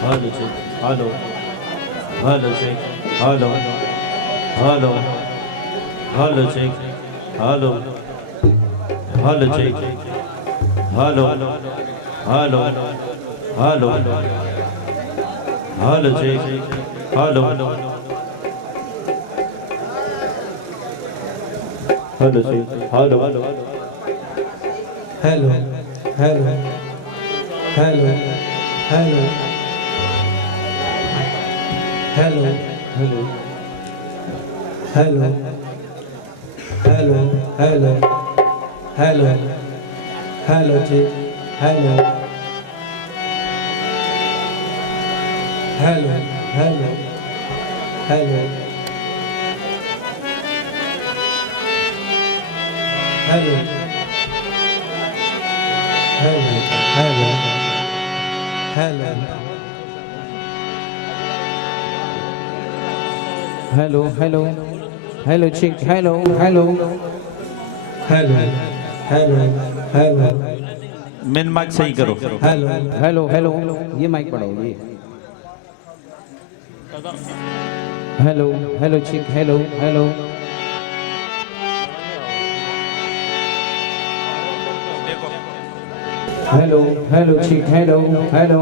Hello check. Hello. Hello check. Hello. Hello. Hello check. Hello. Hello check. Hello. Hello. Hello. Hello check. Hello. Hello check. Hello. Hello, hello, hello, hello, hello, hello, hello, hello, hello, hello, जी, hello, hello, hello, hello, hello. Hello, hello, hello, hello hello hello check hello hello hello, hello, hello, main mic सही करो। hello, hello hello ये mic पढ़ाओ ये hello hello check hello hello hello hello check hello hello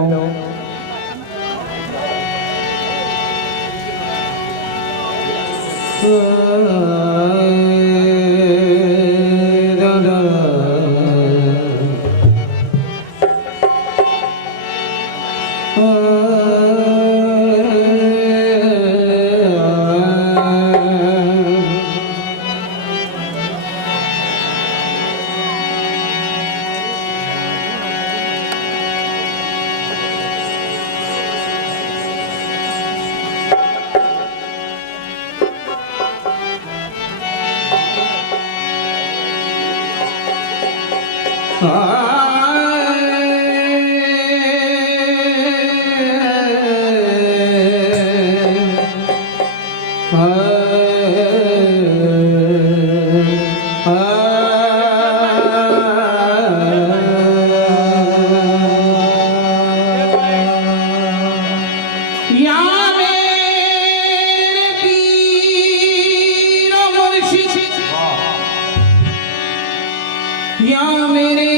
या मेरे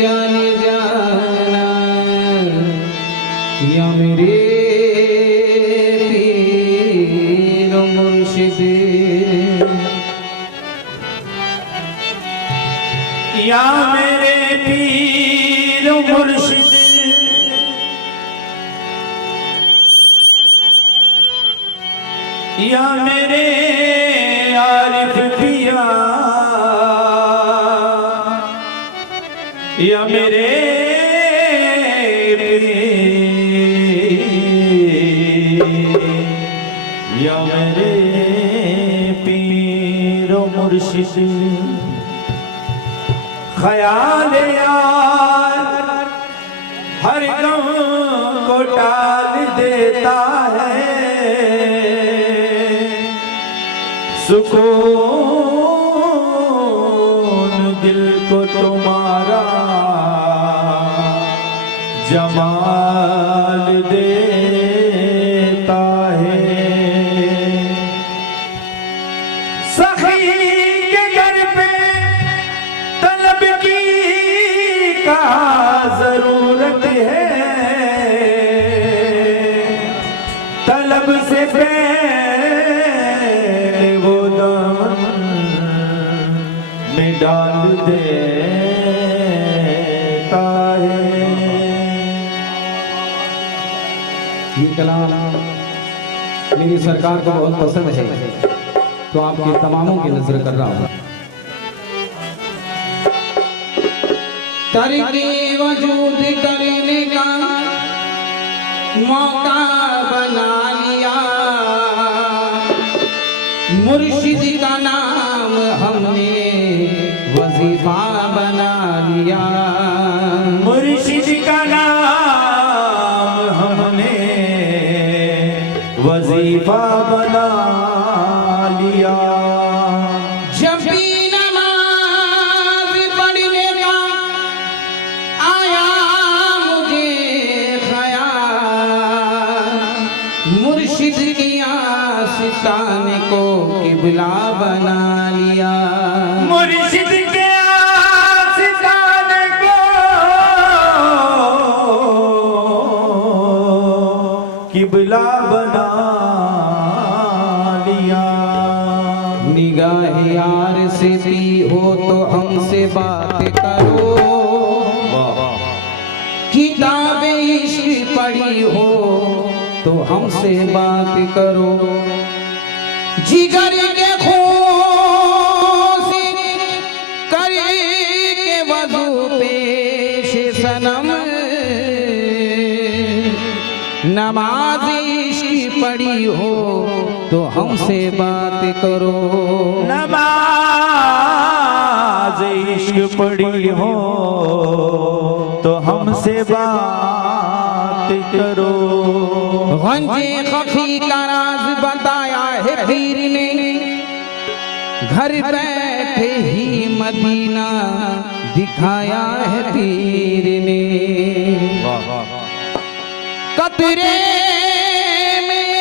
जान जाना या मेरे पीर मुर्शिद या मेरे पीर मुर्शिद या मेरे आरिफ पिया या मेरे या मेरे पीर मुर्शिद ख्याल यार हर गम को टाल देता है सुकून दिल को तुम्हारा जमाल देता है सखी के घर पे तलब की का जरूरत है तलब से पहले वो दामन में डाल देता है। ये कलाम मेरी सरकार को बहुत पसंद है तो आपके तमामों की नजर कर रहा हूँ तरके वजूद करने का मौका बना लिया मुर्शिद का नाम हमने वजीफा बना लिया मुर्शिद का नाम हमने वजीफा बना लिया जब भी नमाज पढ़ने का आया मुझे ख्याल किबला बना लिया। मुर्शिद के आशिकाने को किबला बना लिया। निगाह यार से भी हो तो हमसे बात करो, किताबे इश्क पढ़ी हो तो हमसे बात करो। जिगर के खून से करके वज़ू पेश सनम, नमाज इश्क पढ़ी हो तो हमसे बात करो। नमाज इश्क पढ़ी हो तो हमसे बात करो। गंजे खफी का राज बताया है पीर ने, घर बैठे ही मदीना दिखाया है पीर ने। कतरे में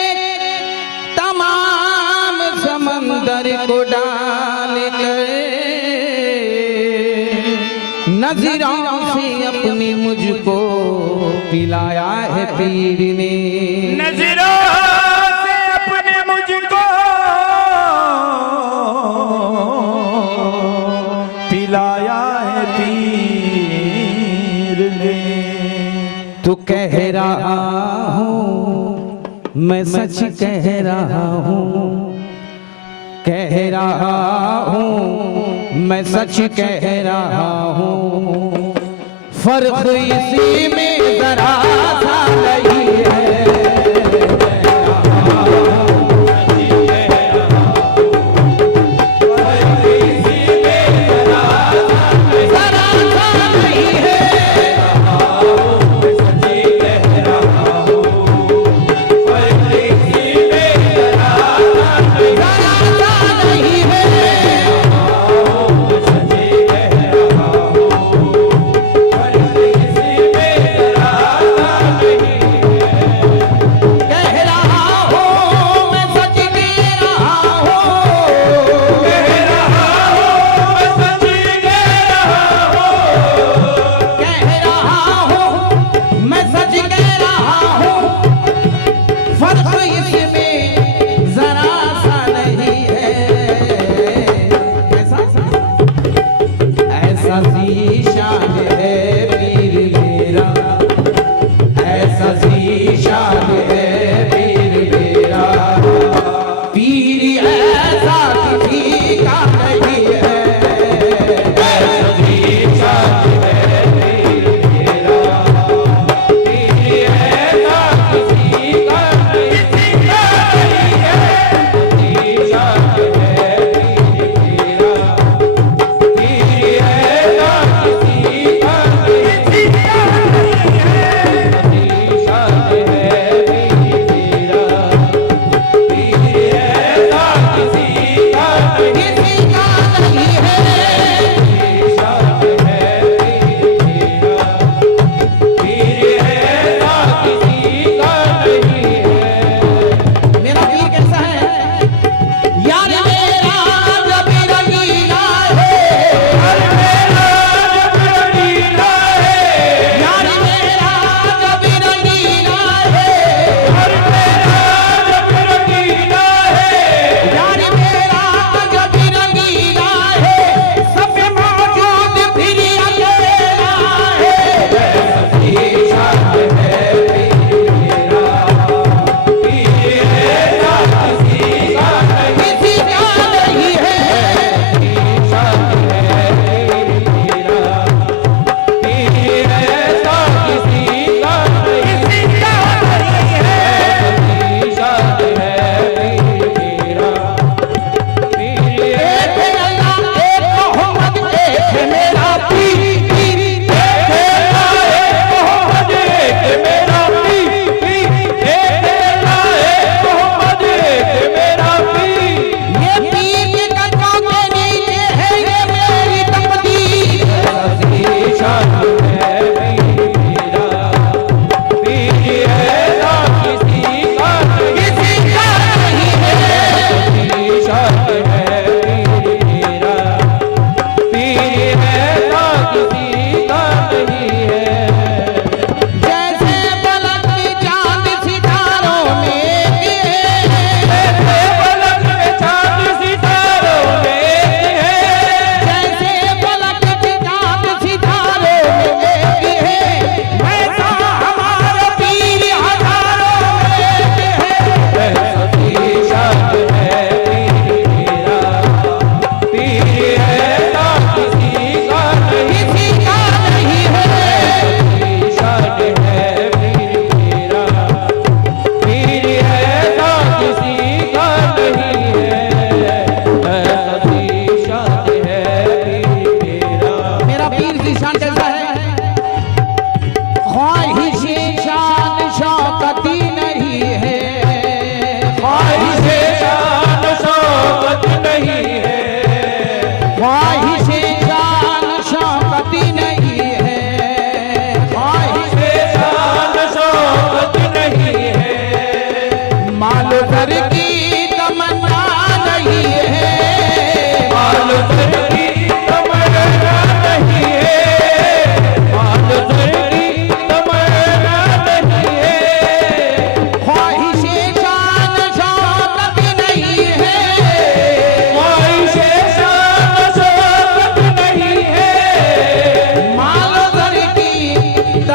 तमाम समंदर को डाल कर नजरों से अपनी मुझको पिलाया है पीर ने। नजरों से अपने मुझको पिलाया है पीर ने। तो कह रहा हूँ मैं सच कह रहा हूँ, कह रहा हूँ मैं सच कह रहा हूँ। फर्क इसी में जरा सा नहीं है।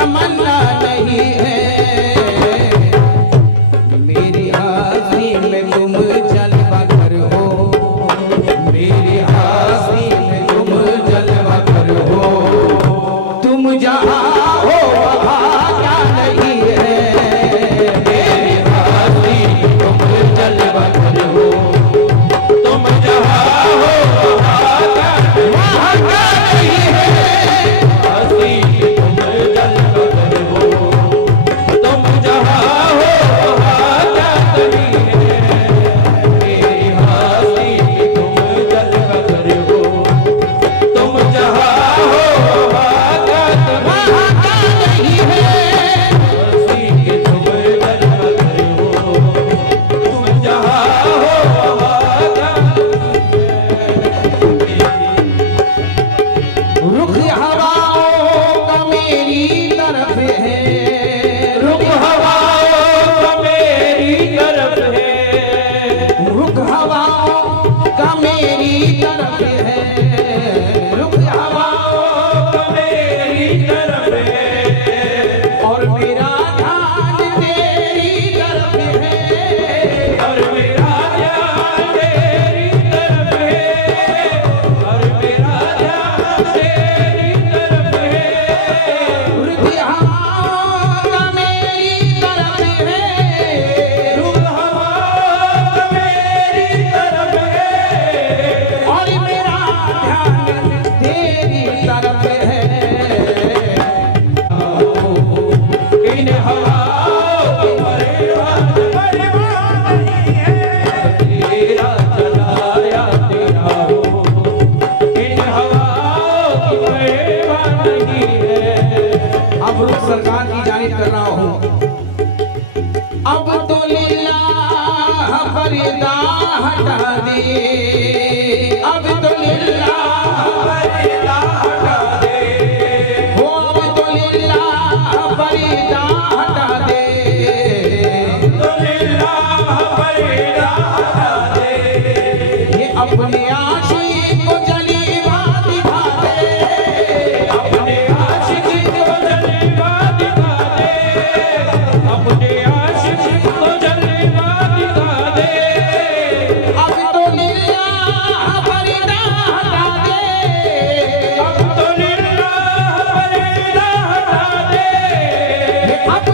तमन्ना नहीं है, मेरी हस्ती में तुम जलवा कर हो, मेरी हस्ती में तुम जलवा कर हो, तुम जहाँ हो वहाँ क्या नहीं है, मेरी हस्ती तुम जलवा कर हो, तुम जहाँ हो वहाँ क्या नहीं है, हस्ती तुम जलवा कर हो, तुम जहाँ हो वहाँ क्या नहीं है, मेरी हस्ती तुम जलवा कर हो, तुम जहाँ हो वहाँ क्या नहीं है, हस्ती तुम जलवा कर हो, तुम जहाँ हो वहाँ क्या रुख हवाओं का मेरी तरफ है, रुख हवाओं का मेरी तरफ है, रुख हवाओं का मेरी तरफ है, रुख हवाओं का मेरी तरफ है, और मेरा ध्यान तेरी तरफ है, और मेरा ध्यान तेरी तरफ है, और मेरा ध्यान तेरी तरफ है, रुख हवाओं का मेरी तरफ है, रुख हवाओं का मेरी तरफ है, और मेरा ध्यान तेरी तरफ है, इन हवाओं की परवाह नहीं है, तेरा चलाया तेरा हो, इन हवाओं की परवाह नहीं है। अब रुख सरकार की जानिब कर रहा हूँ। अब तो लिल्लाह पर्दा हटा दे, अब तो लिल्लाह पर्दा हटा दे, हो अब तो लिल्लाह पर्दा हटा दे, तो लिल्लाह पर्दा हटा दे, ये अपने आशिक को जलीवा दिखा दे, अपने आशिक को जलीवा दिखा दे, अपने आशिक को जलीवा दिखा दे, अब तो लिल्लाह पर्दा हटा दे, अब तो लिल्लाह पर्दा हटा दे, अब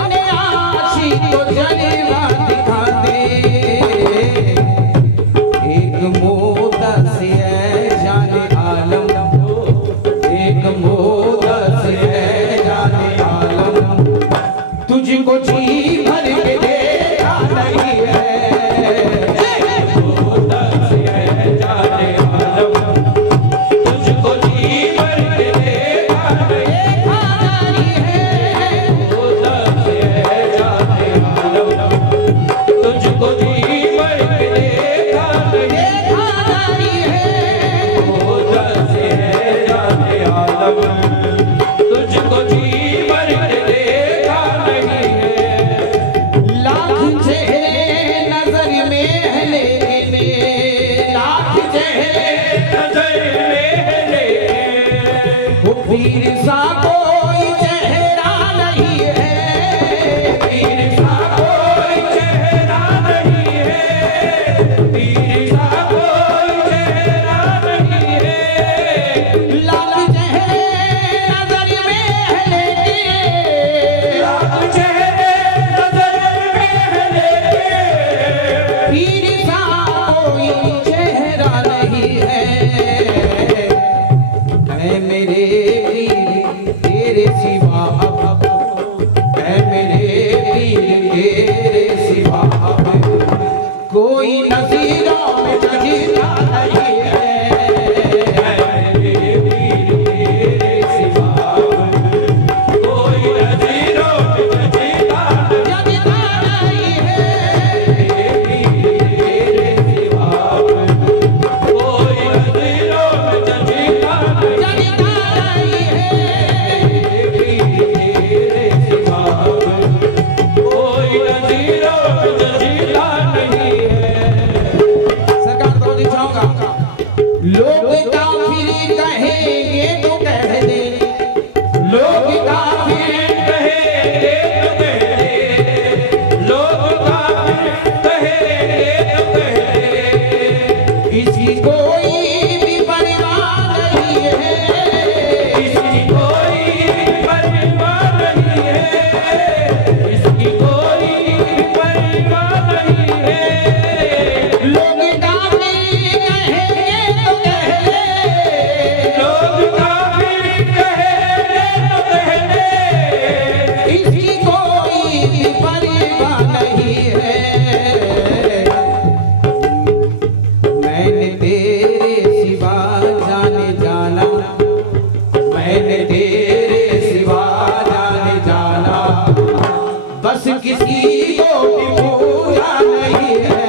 बस किसी को भी पूरा नहीं है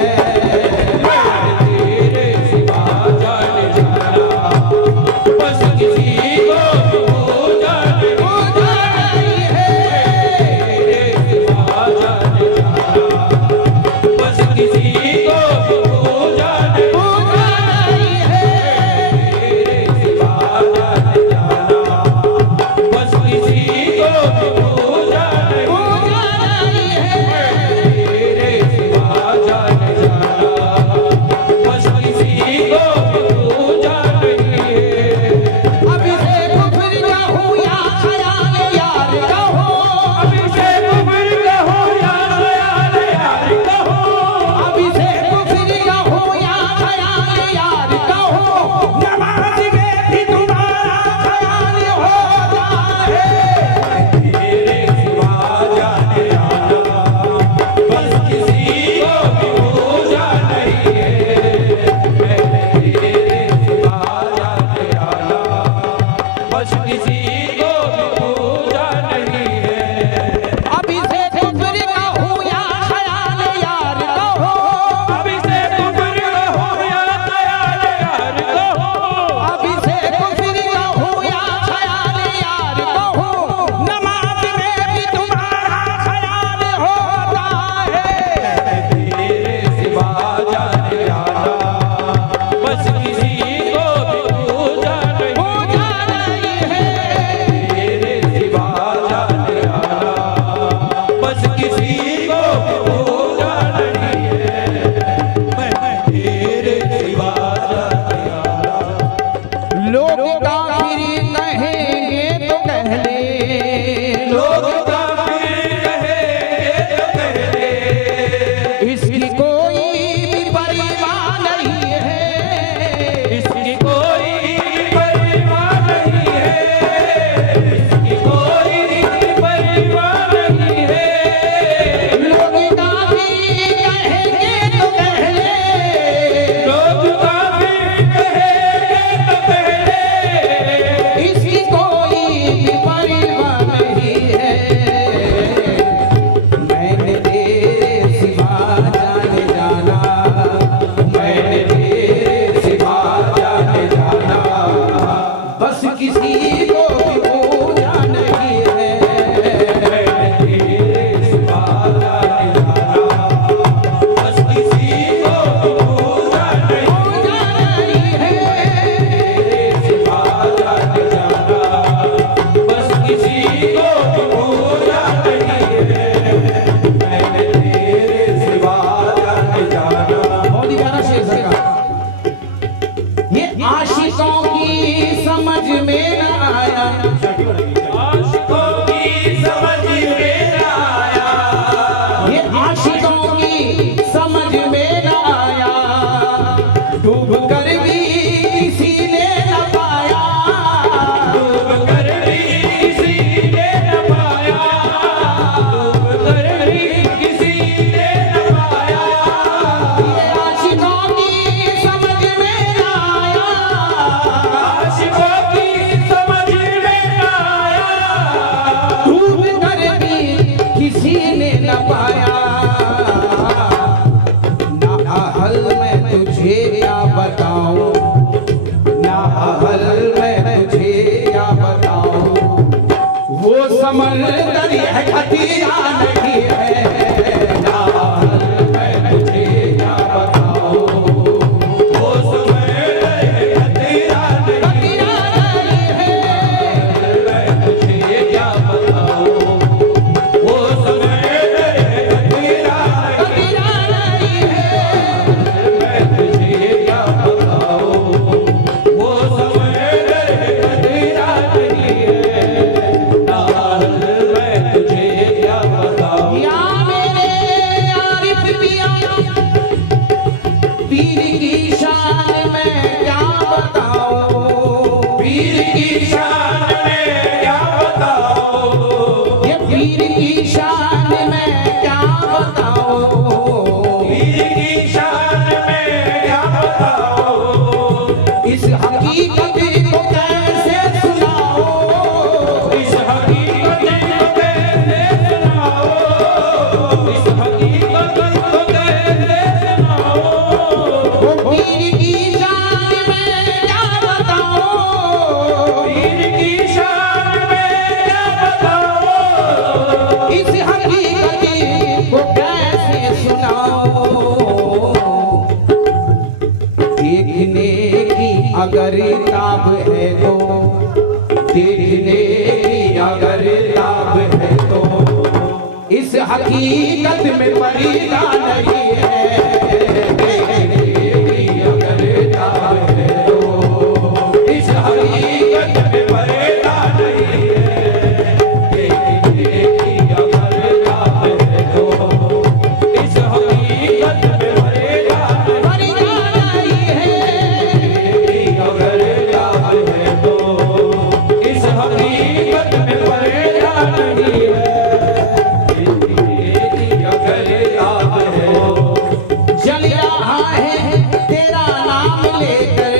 तेरे सिवा जाने जाना बस किसी को भी पूरा नहीं है तेरे सिवा जाने जाना बस किसी को भी पूरा नहीं है तेरे सिवा जाने जाना बस किसी को भी पूरा नहीं है तेरे सिवा जाने जाना बस किसी को भी पूरा नहीं है अभी से कुफर का हो या ख्याल यार का हो अभी से कुफर का हो या ख्याल यार का हो अभी से कुफर का हो या ख्याल यार का हो नमाज में भी तुम्हारा ख्याल होता है तेरे सिवा जाने जाना बस किसी को भी पूजा नहीं है तेरे सिवा जाने जाना बस किसी को भी पूजा नहीं है अभी से कुफर का हो या ख्याल यार का हो अभी से कुफर का हो या ख्याल यार का हो अभी से कुफर का हो या ख्याल यार का हो नमाज में भी तुम्हारा ख्याल होता है तेरे सिवा जाने जाना बस किसी को भी पूजा नहीं है तेरे सिवा जाने जाना बस किसी को भी पूजा नहीं है तेरे सिवा जाने जाना लोग काफिर कहेंगे तो कह ले लोग काफिर कहेंगे तो कह ले इसकी कोई भी परवाह नहीं है इसकी कोई भी परवाह नहीं है इसकी कोई भी परवाह नहीं है लोग काफिर कहेंगे तो कह ले लोग काफिर कहेंगे तो कह ले इसकी कोई भी परवाह नहीं है मैंने तेरे सिवा जाने जाना मैंने तेरे सिवा जाने जाना बस किसी को भी पूजा नहीं है मैंने तेरे सिवा जाने जाना बस किसी को भी पूजा नहीं है तेरे सिवा जाने जाना बस किसी को भी पूजा नहीं है मैंने तेरे सिवा जाने जाना बहुत ही प्यारा शेर सरकार ये आशिकों की समझ में न आया आशिकों की समझ में न आया ये आशिकों की समझ में न आया डूब कर भी किसी ने न पाया डूब कर भी किसी ने न पाया डूब कर भी किसी ने न पाया ये आशिकों की समझ में न आया आशिकों की समझ में न आया डूब कर भी किसी ने न पाया ना अहल मैं तुझे क्या बताऊं ना अहल मैं तुझे क्या बताऊं वो समंदर है खतीरा नहीं है ना अहल मैं तुझे क्या बताऊं वो समंदर है खतीरा नहीं है मैं तुझे क्या बताऊं वो समंदर है खतीरा नहीं है मैं तुझे क्या बताऊं वो समंदर है खतीरा नहीं है ना मैं तुझे क्या बताऊं या मेरे आरिफ पिया पीर की शान में क्या बताऊं पीर की शान में क्या बताऊं ये पीर की शान में क्या बताऊं पीर की शान में क्या बताऊं इस हकीकत को कैसे सुनाओ इस हकीकत को कैसे सुनाओ अगर ताब है तो, देखने की अगर ताब है तो, इस हकीकत में पर्दा नहीं है। देखने की अगर ताब है तो, इस हकीकत में पर्दा नहीं है। देखने की अगर ताब है तो, इस हकीकत में पर्दा नहीं है। अगर ताब है तो, इस हकीकत में पर्दा नहीं है। जल रहा है तेरा नाम लेकर,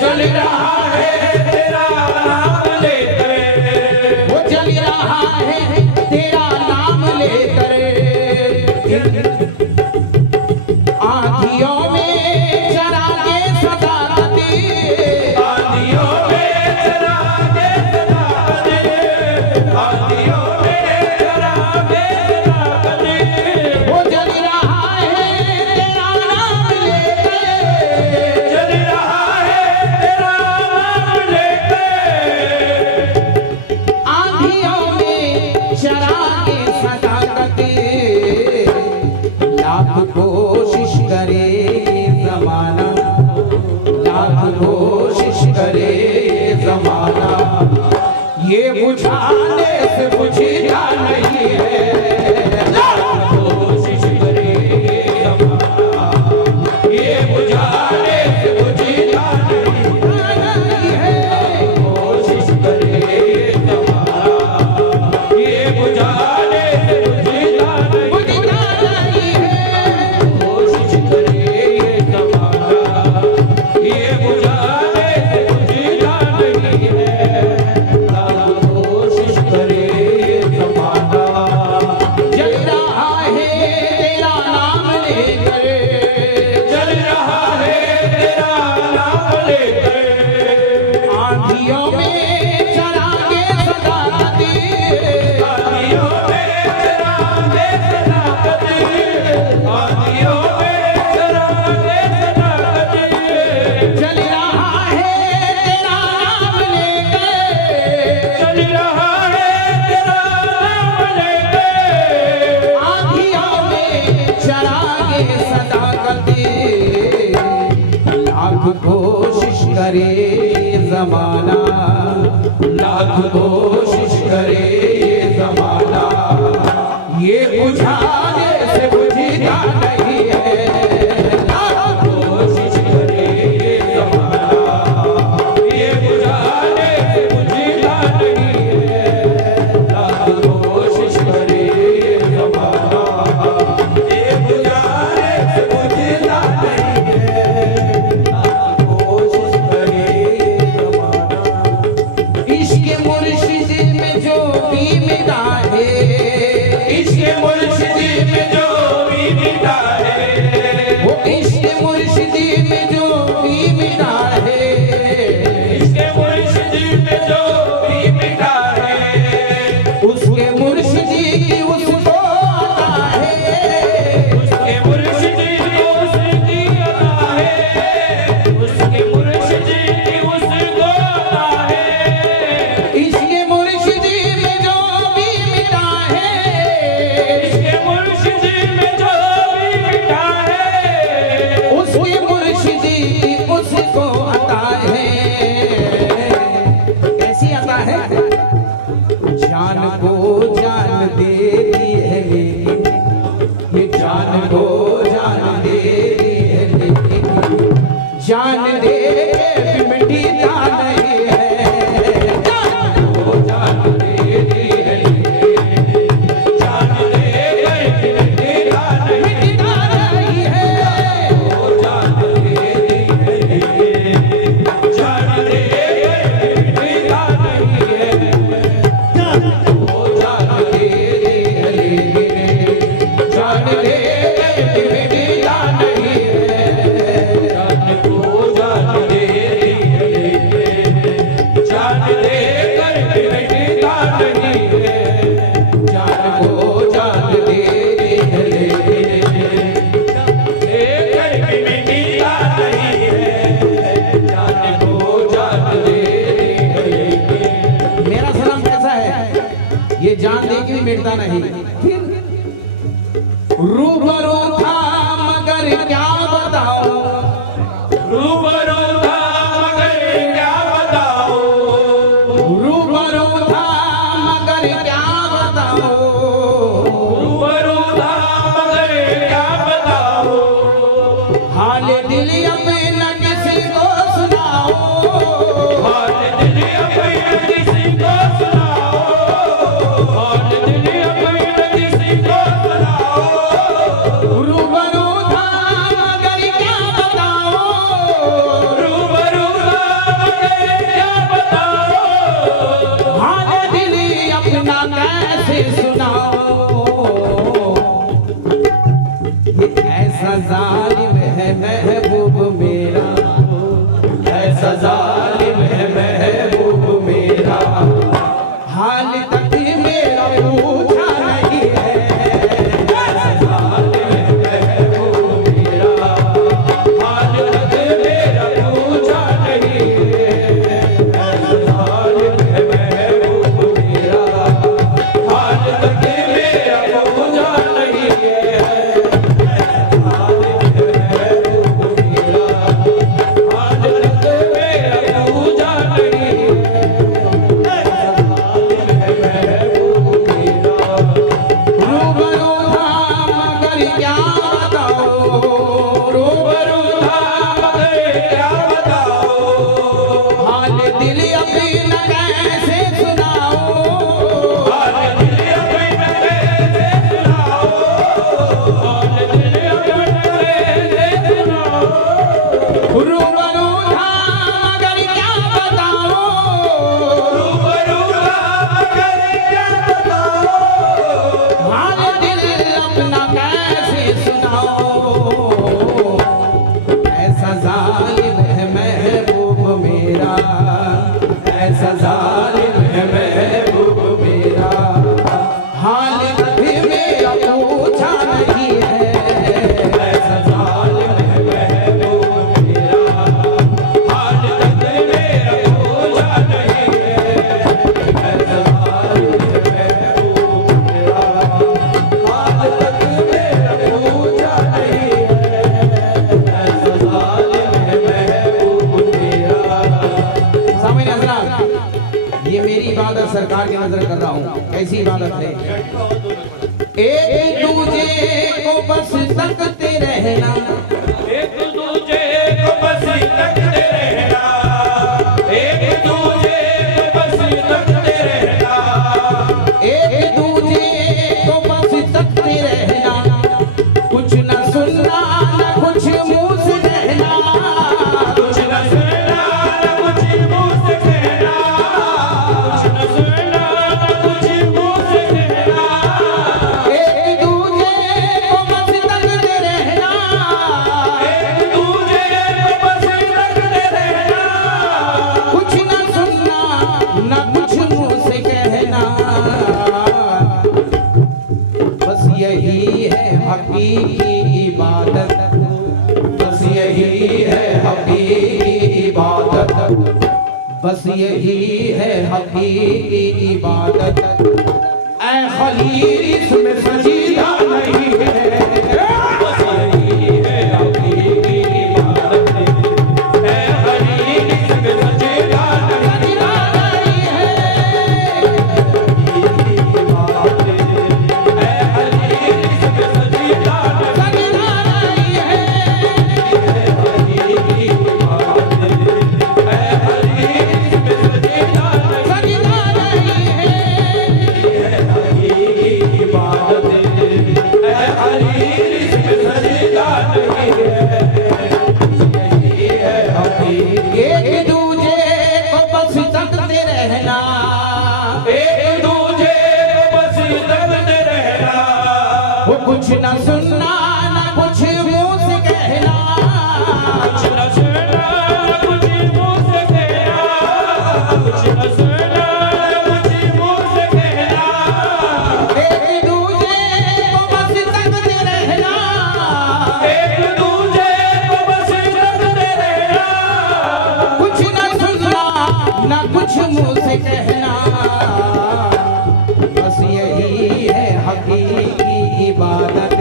जल रहा है तेरा नाम लेकर, वो जल रहा है तेरा नाम लेकर। आंधियों में चरा के सदा दे, आंधियों में चरा के सदा दे, आंधियों में चरा के सदा दे। वो जल रहा है तेरा नाम लेकर, जल रहा है तेरा नाम लेकर। आंधियों में चरा के सदा दे, लाख कोशिश करे जमाना, लाख कोशिश करे जमाना, ये बुझाने से बुझता नहीं है। लाख कोशिश करे जमाना, ये बुझाने से बुझता नहीं है। कोशिश करे जमाना, ये बुझाने से बुझता नहीं है। कोशिश करे जमाना, ये बुझाने से बुझता नहीं है। कोशिश करे जमाना, जल रहा है तेरा नाम लेकर, जल रहा है तेरा नाम लेकर। आंधियों में चरा के सदा दे, आंधियों में चरा के सदा दे, आंधियों में चरा के सदा दे। जल रहा है तेरा नाम लेकर, चल रहा है तेरा नाम लेकर। आंधियों में चरा के सदाकत, लाख कोशिश करे जमाना, लाख कोशिश करे जमाना, ये बुझाने से बुझता नहीं है। लाख कोशिश करे जमाना, ये बुझाने से बुझता नहीं है। लाख कोशिश करे जमाना, ये बुझाने से बुझता नहीं है। लाख कोशिश करे जमाना, इश्क मुर्शिद मिलता नहीं। फिर रूबरू था मगर क्या बताओ, रूबरू था मगर क्या बताओ, रूबरू था मगर क्या बताओ, रूबरू था मगर क्या बताओ, हाल दिल अपना किसी को सुनाओ, हाल दिल अपना किसी को सुनाओ, हाल दिल अपना किसी को सुनाओ, रूबरू था मगर क्या बताओ, रूबरू था मगर क्या बताओ, हाल दिल अपना कैसे सुनाओ। ये ऐसा जालिम है महबूब मेरा, ऐसा जालिम है महबूब मेरा, हाल तक मेरा पूछा नहीं है, ऐसा जालिम है महबूब मेरा, हाल तक मेरा पूछा नहीं है, ऐसा जालिम है महबूब मेरा, हाल तक मेरा पूछा नहीं है, ऐसा जालिम है महबूब मेरा, हाल तक मेरा पूछा नहीं है, ऐसा जालिम है महबूब मेरा। रूबरू था मगर क्या बताओ, रूबरू था मगर क्या बताओ, हाल दिल अपना कैसे सुनाओ, हाल दिल अपना कैसे सुनाओ, हाल दिल अपना कैसे सुनाओ, रूबरू था मगर क्या बताओ, रूबरू था मगर क्या बताओ, हाल दिल अपना कैसे सुनाओ। ऐसा जालिम है महबूब मेरा, ऐसा जालिम है महबूब मेरा, हाल कभी मेरा पूछा नहीं है, ऐसा जालिम है महबूब मेरा, हाल तक मेरा पूछा नहीं है, ऐसा जालिम है महबूब मेरा, हाल तक मेरा पूछा नहीं है, ऐसा जालिम है महबूब मेरा। सामने हजरात, ये मेरी इबादत सरकार की नजर कर रहा हूँ। कैसी इबादत है? एक दूजे को बस तकते रहना, एक दूजे को बस तकते रहना, एक दूजे को बस तकते रहना, एक दूजे को बस तकते रहना, कुछ न सुनना न कुछ मुंह से कहना, कुछ न सुनना न कुछ मुंह से कहना, कुछ न सुनना न कुछ मुंह से कहना, एक दूजे को बस तकते रहना, एक दूजे को बस तकते रहना, कुछ न सुनना न कुछ मुंह से कहना, बस यही है हकीकी इबादत, बस यही है हकीकी इबादत, बस यही है हकीकी इबादत, ऐ खलील इसमें सजीदा नहीं है, बस यही है हकीकी इबादत, ऐ खलील इसमें सजीदा नहीं, सजीदा नहीं है, ऐ खलील इसमें सजीदा नहीं, सजीदा नहीं है, हकीकी इबादत, ऐ खलील इसमें सजीदा नहीं, सजीदा नहीं है, हकीकी हकीकी इबादत